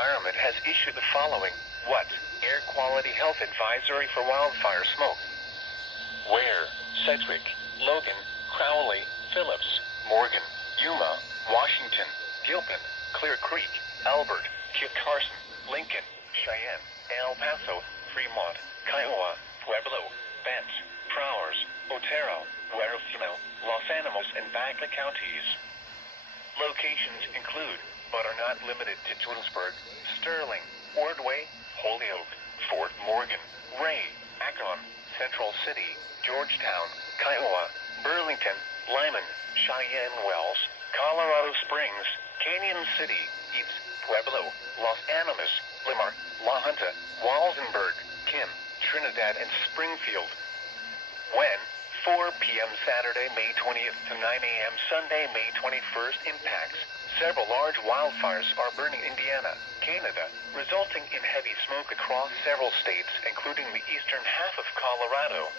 Environment has issued the following, what? Air quality health advisory for wildfire smoke. Where? Sedgwick, Logan, Crowley, Phillips, Morgan, Yuma, Washington, Gilpin, Clear Creek, Albert, Kit Carson, Lincoln, Cheyenne, El Paso, Fremont, Kiowa, Pueblo, Bence, Prowers, Otero, Huerfano, Los Animas, and Baca counties. Locations include, but are not limited to Julesburg, Sterling, Ordway, Holyoke, Fort Morgan, Ray, Akron, Central City, Georgetown, Kiowa, Burlington, Lyman, Cheyenne Wells, Colorado Springs, Canyon City, East, Pueblo, Los Animas, Limar, La Junta, Walsenburg, Kim, Trinidad, and Springfield. When? 4 p.m. Saturday, May 20th to 9 a.m. Sunday, May 21st. Impacts. Several large wildfires are burning Indiana, Canada, resulting in heavy smoke across several states, including the eastern half of Colorado.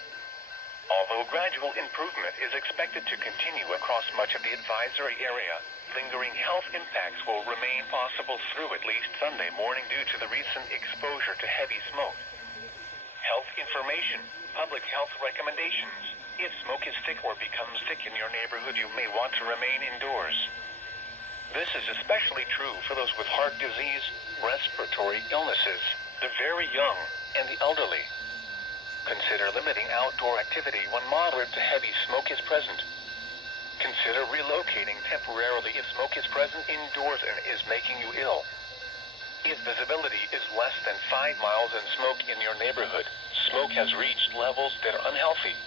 Although gradual improvement is expected to continue across much of the advisory area, lingering health impacts will remain possible through at least Sunday morning due to the recent exposure to heavy smoke. Health information, public health recommendations. If smoke is thick or becomes thick in your neighborhood, you may want to remain indoors. This is especially true for those with heart disease, respiratory illnesses, the very young, and the elderly. Consider limiting outdoor activity when moderate to heavy smoke is present. Consider relocating temporarily if smoke is present indoors and is making you ill. If visibility is less than 5 miles and smoke in your neighborhood, smoke has reached levels that are unhealthy.